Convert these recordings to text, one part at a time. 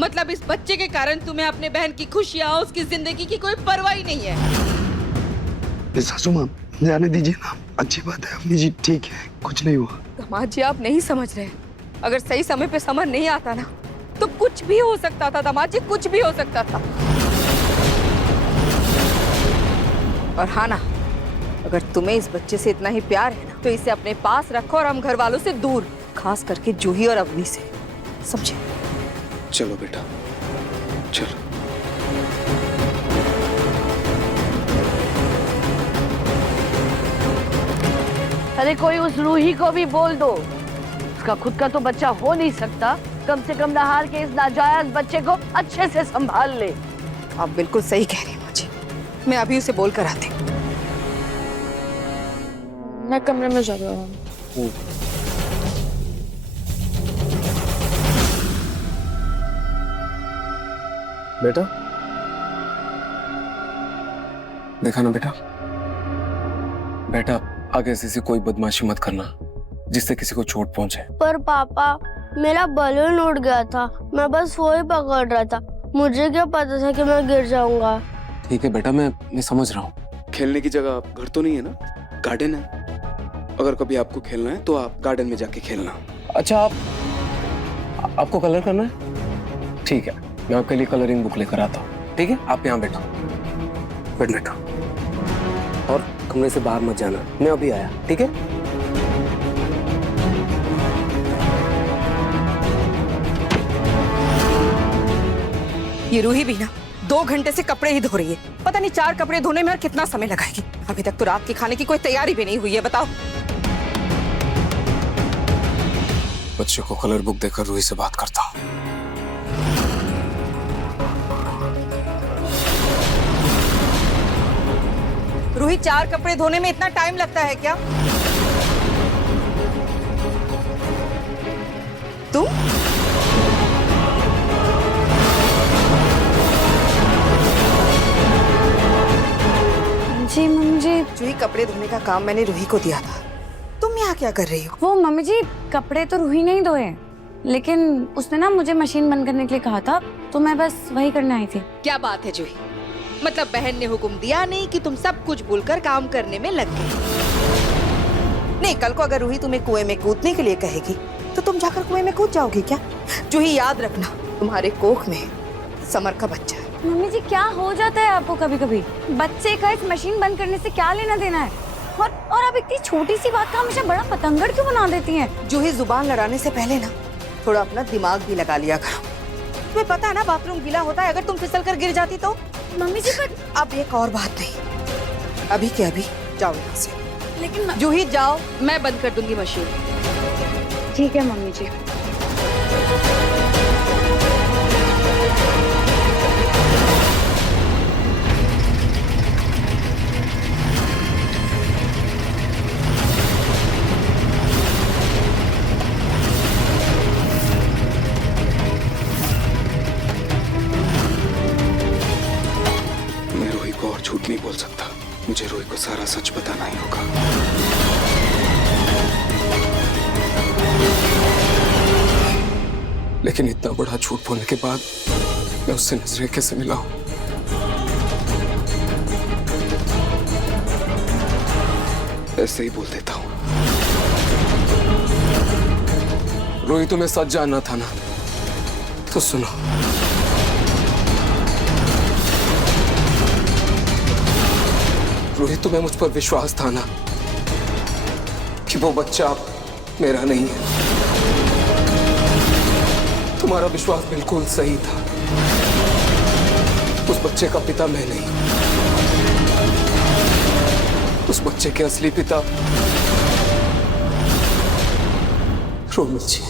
मतलब इस बच्चे के कारण तुम्हें अपने बहन की खुशियाँ, उसकी जिंदगी की कोई परवाह ही नहीं है। सासू माँ जाने दीजिए ना, अच्छी बात है अम्मी जी, ठीक है, कुछ नहीं हुआ। दामाद जी आप नहीं समझ रहे, अगर सही समय पे समर नहीं आता ना तो कुछ भी हो सकता था दामाद जी, कुछ भी हो सकता था। और हाँ ना, अगर तुम्हें इस बच्चे से इतना ही प्यार है ना तो इसे अपने पास रखो और हम घर वालों से दूर, खास करके जूही और अवनी से, समझे? चलो बेटा चलो। अरे कोई उस रूही को भी बोल दो, उसका खुद का तो बच्चा हो नहीं सकता, कम से कम नहार के इस नाजायज बच्चे को अच्छे से संभाल ले। आप बिल्कुल सही कह रही हैं मुझे, मैं अभी उसे बोल कर आती। मैं कमरे में जा रहा हूँ। बेटा देखा ना बेटा, बेटा आगे से कोई बदमाशी मत करना जिससे किसी को चोट पहुंचे। पर पापा मेरा बलून उड़ गया था, मैं बस वो ही पकड़ रहा था, मुझे क्या पता था कि मैं गिर जाऊंगा। ठीक है बेटा, मैं समझ रहा हूँ। खेलने की जगह घर तो नहीं है ना, गार्डन है। अगर कभी आपको खेलना है तो आप गार्डन में जाके खेलना। अच्छा आपको कलर करना है? ठीक है, मैं आपके लिए कलरिंग बुक लेकर आता हूँ। ठीक है, आप यहाँ बैठो, बैठो और कमरे से बाहर मत जाना, मैं अभी आया। ठीक है? ये रूही भी ना 2 घंटे से कपड़े ही धो रही है, पता नहीं 4 कपड़े धोने में और कितना समय लगाएगी। अभी तक तो रात के खाने की कोई तैयारी भी नहीं हुई है, बताओ। बच्चे को कलर बुक देकर रूही से बात करता हूँ। रूही 4 कपड़े धोने में इतना टाइम लगता है क्या? तुम जी मम्मी जी। जूही, कपड़े धोने का काम मैंने रूही को दिया था, तुम यहाँ क्या कर रही हो? वो मम्मी जी कपड़े तो रूही नहीं धोए, लेकिन उसने ना मुझे मशीन बंद करने के लिए कहा था, तो मैं बस वही करने आई थी। क्या बात है जूही, मतलब बहन ने हुक्म दिया नहीं कि तुम सब कुछ भूलकर काम करने में लग गए? नहीं, कल को अगर रूही तुम्हें कुएं में कूदने के लिए कहेगी तो तुम जाकर कुएं में कूद जाओगी क्या? जूही याद रखना, तुम्हारे कोख में समर का बच्चा है। मम्मी जी क्या हो जाता है आपको कभी कभी? बच्चे का इस मशीन बंद करने से क्या लेना देना है? और आप इतनी छोटी सी बात का हमेशा बड़ा पतंगड़ क्यों बना देती हैं? जूही, जुबान लड़ाने से पहले ना थोड़ा अपना दिमाग भी लगा लिया करो। तुम्हें पता है ना बाथरूम गीला होता है, अगर तुम फिसल कर गिर जाती तो? मम्मी जी पर अब एक और बात नहीं, अभी के अभी जाओ यहाँ से। लेकिन जूही जाओ, मैं बंद कर दूंगी मशीन। ठीक है मम्मी जी। मैं रोही को और झूठ नहीं बोल सकता, मुझे रोही को सारा सच बताना ही होगा। लेकिन इतना बड़ा झूठ बोलने के बाद मैं उससे नजरें कैसे मिलाऊं? ऐसे ही बोल देता हूं। रोही, तुम्हें सच जानना था ना, तो सुनो। रोही, तुम्हें मुझ पर विश्वास था ना कि वो बच्चा मेरा नहीं है? तुम्हारा विश्वास बिल्कुल सही था। उस बच्चे का पिता मैं नहीं, उस बच्चे के असली पिता रोमिल जी।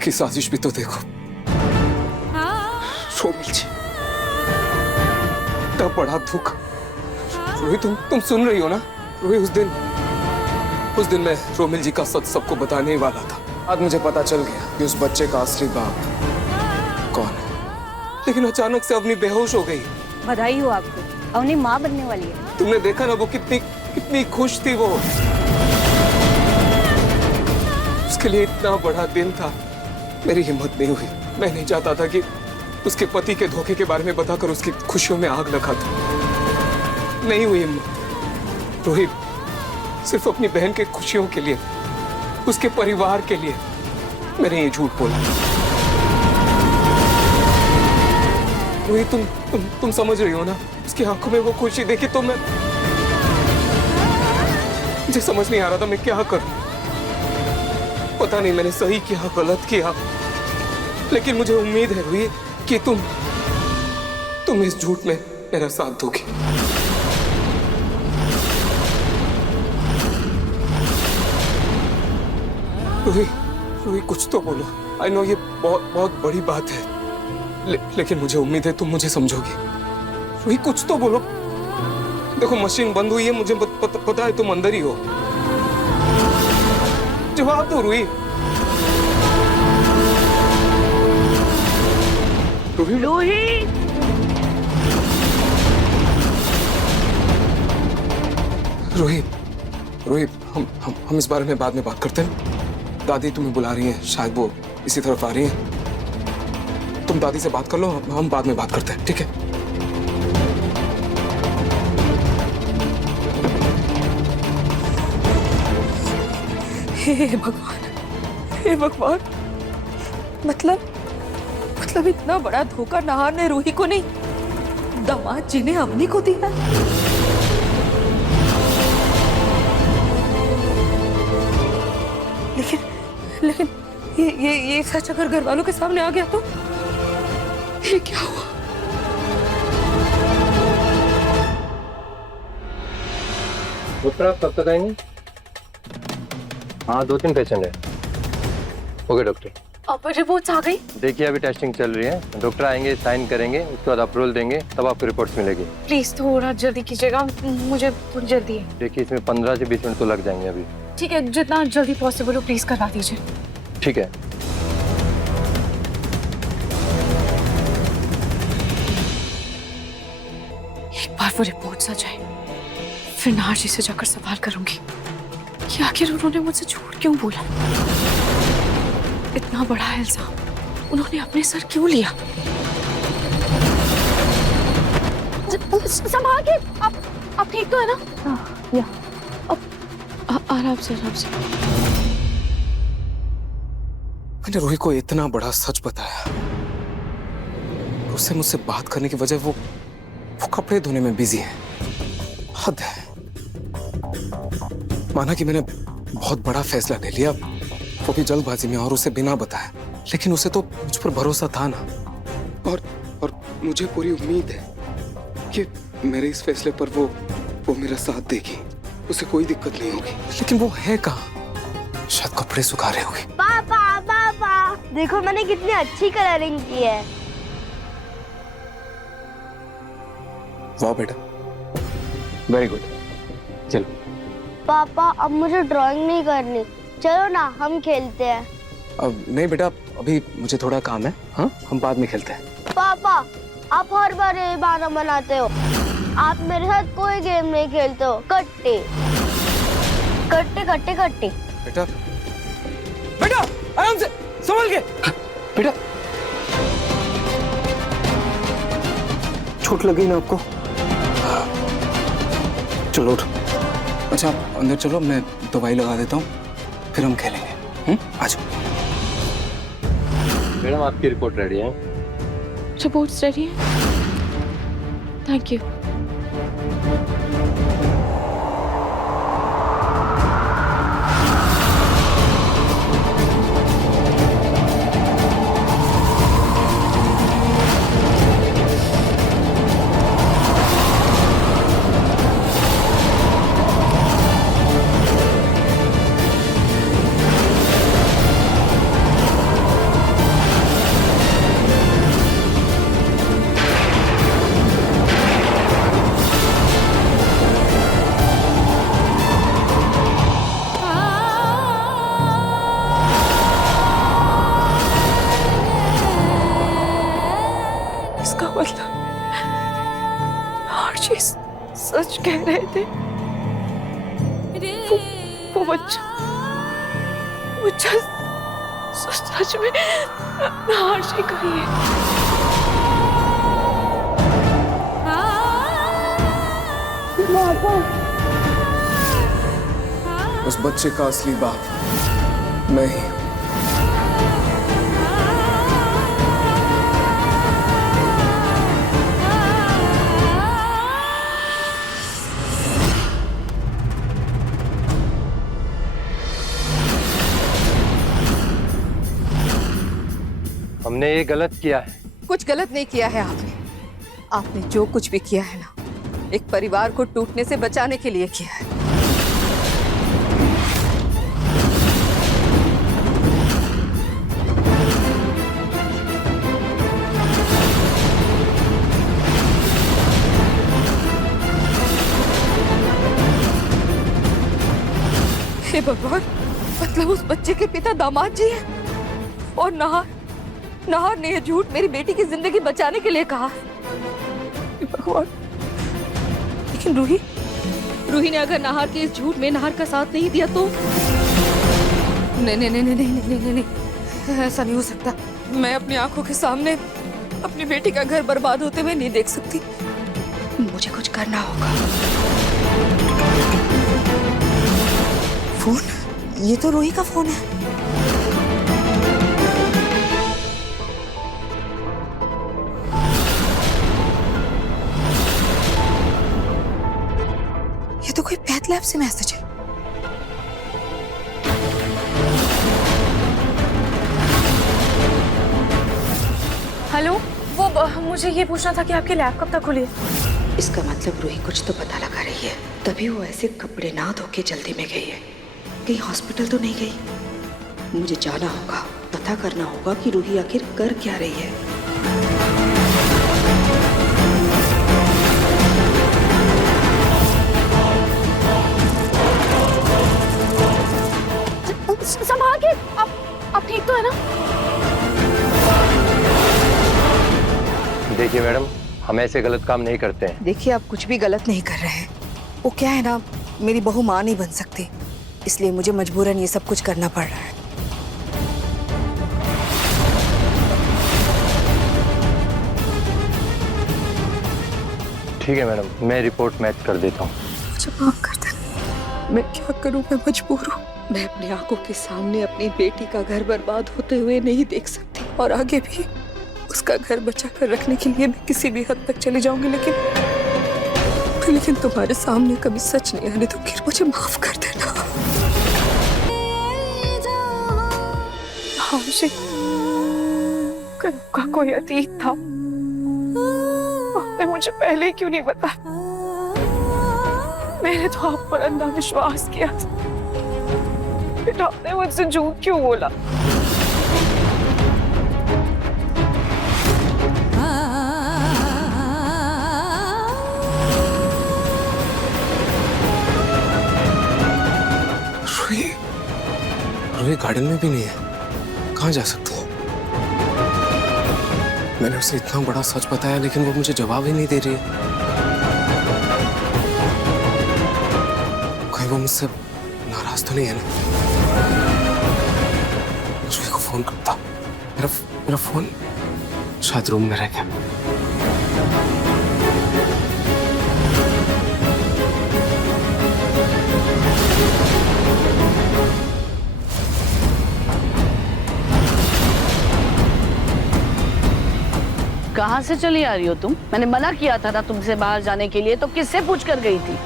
की साजिश भी तो देखो। रोमिल जी, इतना बड़ा धोखा। रोही, तुम सुन रही हो ना? रोही, उस दिन मैं रोमिल जी का सच सबको बताने ही वाला था। आज मुझे पता चल गया कि उस बच्चे का असली बाप कौन है। लेकिन अचानक से अवनी बेहोश हो गई। बधाई हो आपको, अवनी माँ बनने वाली है। तुमने देखा ना वो कितनी खुश थी वो। उसके लिए इतना बड़ा दिन था। मेरी हिम्मत नहीं हुई। मैं नहीं चाहता था कि उसके पति के धोखे के बारे में बताकर उसकी खुशियों में आग लगा दूं। नहीं हुई हिम्मत। रोहित, सिर्फ अपनी बहन के खुशियों के लिए, उसके परिवार के लिए मैंने ये झूठ बोला। रोहित, तुम समझ रही हो ना? उसकी आंखों में वो खुशी देखी तो मुझे समझ नहीं आ रहा था मैं क्या करूं। पता नहीं मैंने सही किया, गलत किया, लेकिन मुझे उम्मीद है रोहित कि तुम इस झूठ में मेरा साथ दोगी। रोहित, कुछ तो बोलो। आई नो ये बहुत बड़ी बात है, लेकिन मुझे उम्मीद है तुम मुझे समझोगी। रोहित, कुछ तो बोलो। देखो, मशीन बंद हुई है, मुझे पता है तुम अंदर ही हो। जवाब दो रोहित। रूही, रोहित, हम इस बारे में बाद में बात करते हैं। दादी तुम्हें बुला रही हैं, शायद वो इसी तरफ आ रही हैं। तुम दादी से बात कर लो, हम बाद में बात करते हैं, ठीक है? हे भगवान, हे भगवान। मतलब इतना बड़ा धोखा नाहर ने रूही को नहीं, दामाद जी ने अवनी को दिया। लेकिन ये सच अगर घर वालों के सामने आ गया तो ये क्या हुआ? उत्तरा कब तक आएंगे? हाँ, 2-3 पेशेंट है। Okay doctor. अब रिपोर्ट्स आ गई? देखिए, अभी टेस्टिंग चल रही है। डॉक्टर आएंगे, साइन करेंगे, उसके बाद अप्रूवल देंगे, तब आपको रिपोर्ट्स मिलेगी। प्लीज थोड़ा जल्दी कीजिएगा, मुझे थोड़ी जल्दी है। देखिए, इसमें 15 से 20 मिनट तो लग जाएंगे अभी। ठीक है, जितना जल्दी पॉसिबल हो प्लीज करवा दीजिए। ठीक है। एक बार वो रिपोर्ट्स आ जाए, फिर नाहर जी से जाकर सवाल करूंगी कि आखिर उन्होंने मुझसे झूठ क्यों बोला। इतना बड़ा इल्जाम उन्होंने अपने सर क्यों लिया। संभाल के, आप ठीक तो है ना? या आराम से। मैंने रोहित को इतना बड़ा सच बताया, उससे मुझसे बात करने की वजह वो कपड़े धोने में बिजी है। हद है। माना कि मैंने बहुत बड़ा फैसला ले लिया, वो भी जल्दबाजी में और उसे बिना बताया, लेकिन उसे तो मुझ पर भरोसा था ना। और मुझे पूरी उम्मीद है कि मेरे इस फैसले पर वो मेरा साथ देगी, उसे कोई दिक्कत नहीं होगी। लेकिन वो है कहाँ? शायद कपड़े सुखा रहे होगी। पापा, देखो मैंने कितनी अच्छी कलरिंग की है। वाह बेटा, वेरी गुड। चलो पापा, अब मुझे ड्राइंग नहीं करनी, चलो ना हम खेलते हैं। अब नहीं बेटा, अभी मुझे थोड़ा काम है। हाँ, हम बाद में खेलते हैं। पापा, आप हर बार ये बहाना बनाते हो। आप मेरे साथ कोई गेम नहीं खेलते हो। कट्टे कट्टे कट्टे कट्टे। बेटा आराम से, संभल के। बेटा, चोट लगी ना आपको? चलो उठो। अच्छा, आप अंदर चलो, मैं दवाई लगा देता हूँ, फिर हम खेलेंगे। आ जाओ। मैडम, आपकी रिपोर्ट रेडी है। रिपोर्ट्स रेडी है? Thank you. इसका मतलब आरजी सच कह रहे थे। वो बच्चा सच में आरजी का ही है। उस बच्चे का असली बाप मैं ही हूं। हमने ये गलत किया है। कुछ गलत नहीं किया है आपने। आपने जो कुछ भी किया है ना, एक परिवार को टूटने से बचाने के लिए किया है। हे भगवान, मतलब उस बच्चे के पिता दामाद जी हैं और नाहर ने ये झूठ मेरी बेटी की जिंदगी बचाने के लिए कहा है। हे भगवान, लेकिन रूही ने अगर नाहर के इस झूठ में नाहर का साथ नहीं दिया तो नहीं, ऐसा नहीं हो सकता। मैं अपनी आंखों के सामने अपनी बेटी का घर बर्बाद होते हुए नहीं देख सकती। मुझे कुछ करना होगा। फोन, ये तो रूही का फोन है। ये तो कोई पैथ लैब से मैसेज है। हेलो, मुझे ये पूछना था कि आपकी लैब कब तक खुली है? इसका मतलब रूही कुछ तो पता लगा रही है, तभी वो ऐसे कपड़े ना धो के जल्दी में गई है। कहीं हॉस्पिटल तो नहीं गई। मुझे जाना होगा, पता करना होगा कि रूही आखिर कर क्या रही है। संभाल के, आप ठीक तो है ना? देखिए मैडम, हम ऐसे गलत काम नहीं करते हैं। देखिए, आप कुछ भी गलत नहीं कर रहे हैं। वो क्या है ना, मेरी बहू मां नहीं बन सकती, इसलिए मुझे मजबूरन ये सब कुछ करना पड़ रहा है। ठीक है मैडम, मैं रिपोर्ट मैच कर देता हूँ। मुझे माफ कर देना। मैं क्या करूँ, मैं मजबूर हूँ। मैं अपनी आंखों के सामने अपनी बेटी का घर बर्बाद होते हुए नहीं देख सकती, और आगे भी उसका घर बचा कर रखने के लिए मैं किसी भी हद तक चली जाऊंगी, लेकिन तुम्हारे सामने कभी सच नहीं आने दूंगी। मुझे माफ कर देना। आरजी का कोई अतीत था, आपने मुझे पहले क्यों नहीं बताया? मैंने तो आप पर अंधा विश्वास किया, फिर आपने मुझसे झूठ क्यों बोला? रूही गार्डन में भी नहीं है, कहाँ जा सकती है? मैंने उसे इतना बड़ा सच बताया, लेकिन वो मुझे जवाब ही नहीं दे रही है। कहीं वो मुझसे नाराज तो नहीं है ना? रूही को फोन करता। मेरा फोन शायद रूम में रह गया। कहाँ से चली आ रही हो तुम? मैंने मना किया था ना तुमसे बाहर जाने के लिए, तो किससे पूछ कर गई थी?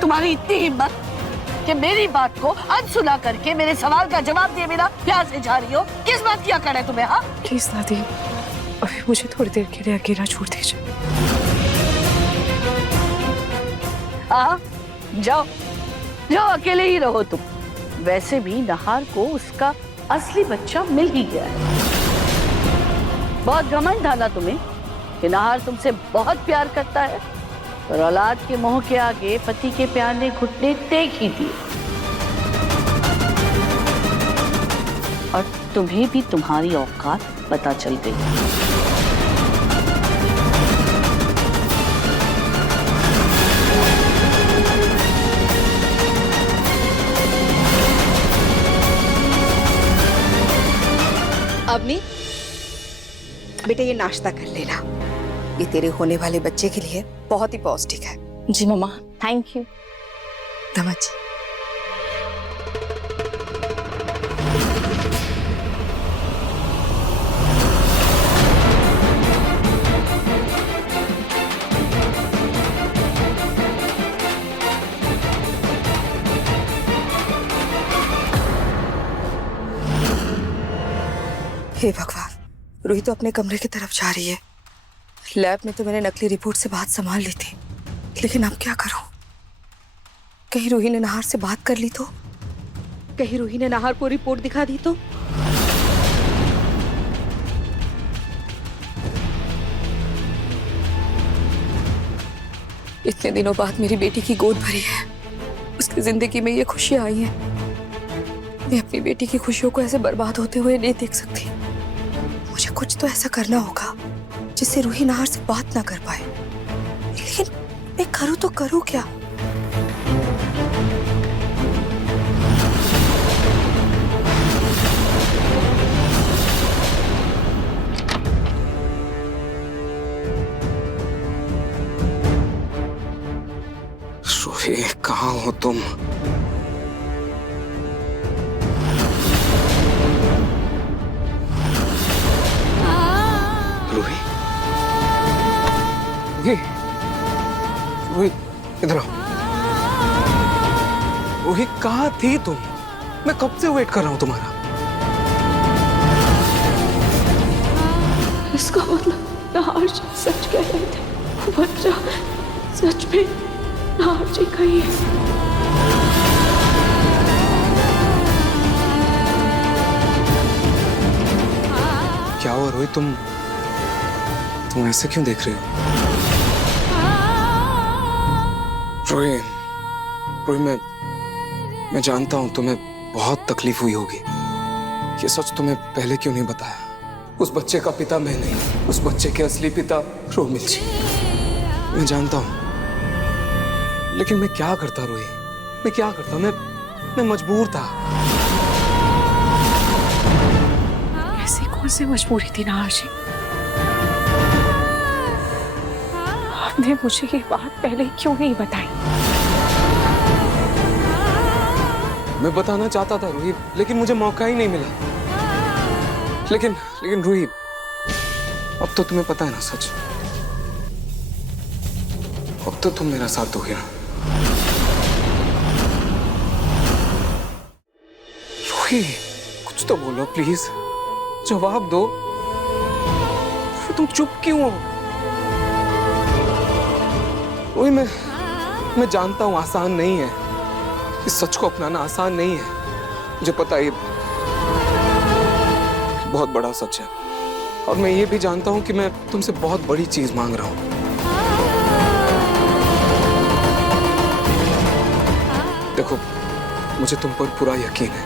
तुम्हारी इतनी हिम्मत कि मेरी बात को अनसुना करके मेरे सवाल का जवाब दिए बिना यहाँ से जा रही हो? किस बात की अकड़ है तुम्हें? हाँ, प्लीज दादी, अभी मुझे थोड़ी देर के लिए अकेला छोड़ दीजिए। हाँ, जाओ जाओ, अकेले ही रहो तुम। वैसे भी नाहर को उसका असली बच्चा मिल ही गया है। बहुत घमंड था ना तुम्हें कि नाहर तुमसे बहुत प्यार करता है, और औलाद के मोह के आगे पति के प्यार ने घुटने टेक ही दिए। और तुम्हें भी तुम्हारी औकात पता चल गई। अवनी, बेटा ये नाश्ता कर लेना। ये तेरे होने वाले बच्चे के लिए बहुत ही पौष्टिक है। जी मम्मा। Thank you. समझ। हे भगवान, रूही तो अपने कमरे की तरफ जा रही है। लैब में तो मैंने नकली रिपोर्ट से बात संभाल ली थी, लेकिन अब क्या करूं? कहीं रूही ने नाहर से बात कर ली तो? कहीं रूही ने नाहर को रिपोर्ट दिखा दी तो? इतने दिनों बाद मेरी बेटी की गोद भरी है, उसकी जिंदगी में ये खुशियां आई हैं। मैं अपनी बेटी की खुशियों को ऐसे बर्बाद होते हुए नहीं देख सकती। मुझे कुछ तो ऐसा करना होगा जिससे रूही नाहर से बात ना कर पाए। लेकिन मैं करूँ तो करूँ क्या? रूही, कहाँ हो तुम? रूही, रूही, रूही, इधर आओ। रूही, कहाँ थी तुम? मैं कब से वेट कर रहा हूँ तुम्हारा। इसका मतलब नाहर जी सच कह रहे थे, वो बच्चा सच में नाहर जी का ही है। क्या हुआ रोहित, तुम ऐसे क्यों देख रहे हो? रोहित, रोहित, मैं जानता हूं तुम्हें बहुत तकलीफ हुई होगी। ये सच तुम्हें पहले क्यों नहीं बताया? उस बच्चे का पिता मैं नहीं, उस बच्चे के असली पिता रोमिल जी। मैं जानता हूं, लेकिन मैं क्या करता रोहित, मैं क्या करता? मैं मजबूर था। ऐसी कौन सी मजबूरी थी नाहर जी? आपने मुझे ये बात पहले क्यों नहीं बताई? मैं बताना चाहता था रोहित, लेकिन मुझे मौका ही नहीं मिला। लेकिन रोहित, अब तो तुम्हें पता है ना सच। अब तो तुम मेरा साथ दोगे ना? रोहित, कुछ तो बोलो प्लीज, जवाब दो। फिर तुम चुप क्यों हो? रोहित, मैं जानता हूं आसान नहीं है, इस सच को अपनाना आसान नहीं है। मुझे पता है, बहुत बड़ा सच है। और मैं ये भी जानता हूं कि मैं तुमसे बहुत बड़ी चीज मांग रहा हूं। देखो, मुझे तुम पर पूरा यकीन है।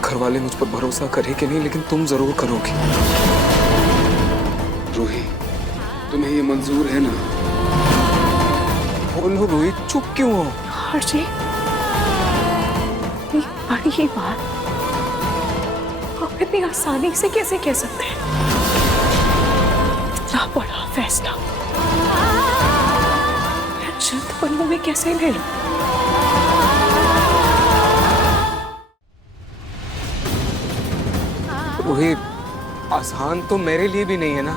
घर वाले मुझ पर भरोसा करें कि नहीं, लेकिन तुम जरूर करोगे। रूही, तुम्हें ये मंजूर है ना? बोलो रूही, चुप क्यों हो? नाहर जी, ये बड़ी ही बात आप इतनी आसानी से कैसे कह सकते हैं? इतना बड़ा फैसला मैं चंद पलों में कैसे ले लूं? रूही, आसान तो मेरे लिए भी नहीं है ना,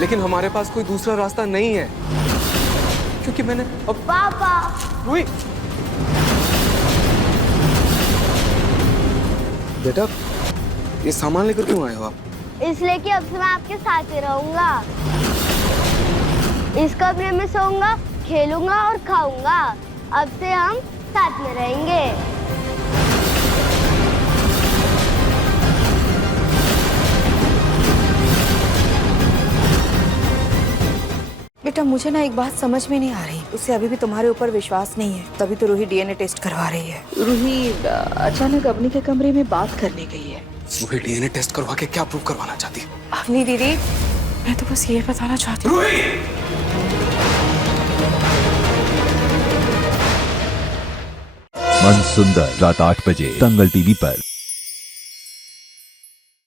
लेकिन हमारे पास कोई दूसरा रास्ता नहीं है, क्योंकि मैंने अब। पापा, रूही, बेटा, ये सामान लेकर क्यों आए हो आप? इसलिए कि अब से मैं आपके साथ ही रहूंगा। इस कमरे में सोऊंगा, खेलूंगा और खाऊंगा। अब से हम साथ में रहेंगे। बेटा, अच्छा मुझे ना एक बात समझ में नहीं आ रही, उसे अभी भी तुम्हारे ऊपर विश्वास नहीं है, तभी तो रूही डीएनए टेस्ट करवा रही है। रूही अचानक अवनी के कमरे में बात करने गई है। रूही डीएनए टेस्ट करवा के क्या प्रूव करवाना चाहती है? अवनी दीदी, मैं तो बस ये बताना चाहती हूँ। मन सुंदर रात 8 बजे दंगल टीवी पर।